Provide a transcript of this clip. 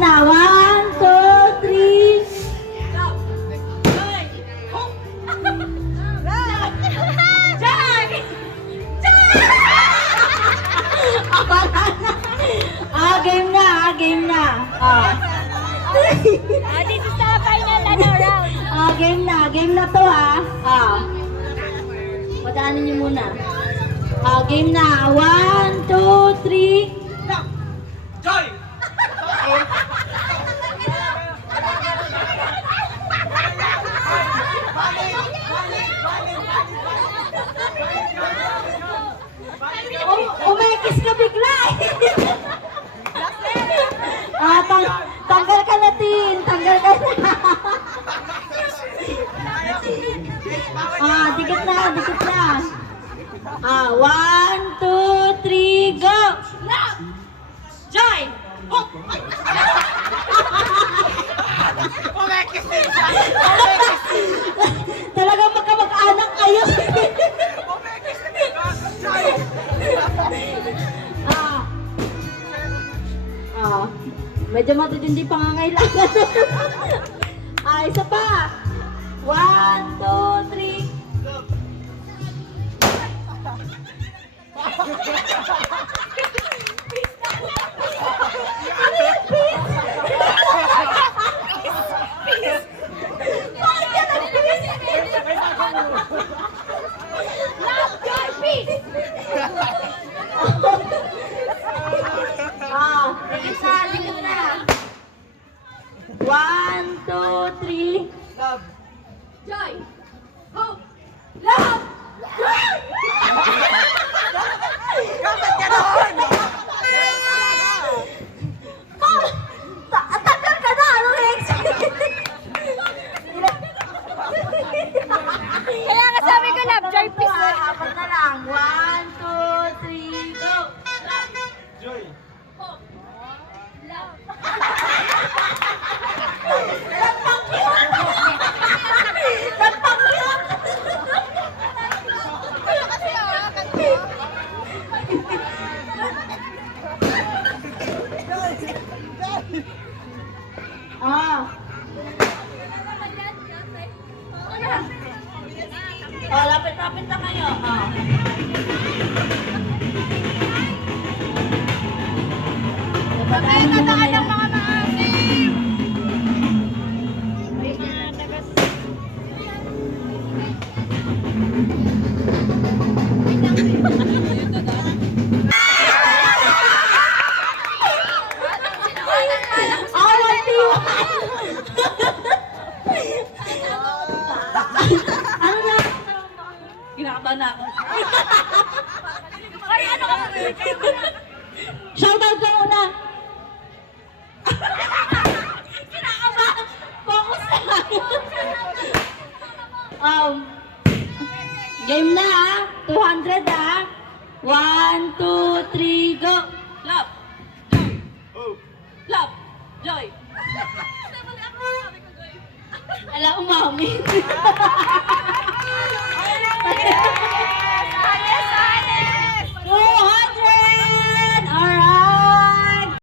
na. 1, 2, 3. Game na, game na. This is the final round. Game na to Padaanin niyo muna. Game na. 1, 2, 3. Joy! Umekis ka bigla tanggal ka na, Tin. Tanggal ka na. Dikit na. 1, 2, 3, go! Joy! Umekis din siya! Talagang magkamag-anak kayo. Umekis din siya! Joy! Medyo matitindi pangangailangan. Isa pa. 1, 2, 3. Dikit na. 1, 2, 3. Love! Joy! Hope! Love! Bakit ganoon? Tagal ka na! Ano, Rex? Kaya nga sabi ko love, joy, peace. Apat na lang. 1, 2, 3, go! Joy! Lapit na kayo. Ay, tataan ng mga maasim. May mga tagas. Ano na? Kinakabahan ako. Ay, ano ka? Shoutout ka muna. Kinakabahan. Focus na. Game na 200 1, 2, 3, go. Love. Oh! Love. Joy. Alam, umami.